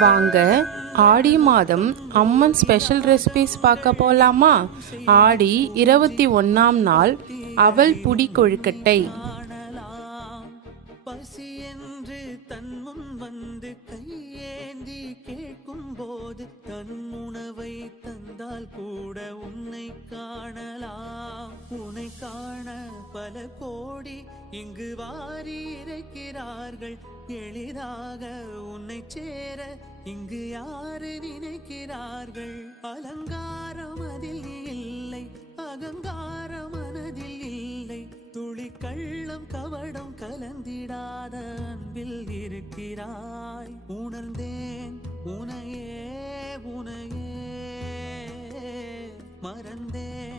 வாங்க ஆடி மாதம் அம்மன் special recipes பார்க்க போலாமா? ஆடி இருபத்தி ஒன்றாம் நாள் அவல் புடி கொழுக்கட்டை. பசி என்று தன் முன் வந்து கையேந்தி கேட்கும் போது தன் உணவை தந்தால் கூட உன்னை கா காண பல கோடி இங்கு வாரி இறைக்கிறார்கள் எளிதாக உன்னை சேர இங்கு யாரு நினைக்கிறார்கள்? அலங்காரம் அதில் இல்லை அகங்காரம் மனதில் இல்லை. துளி கள்ளம் கவடம் கலந்திடாத அன்பில் இருக்கிறாய். உணர்ந்தேன் உன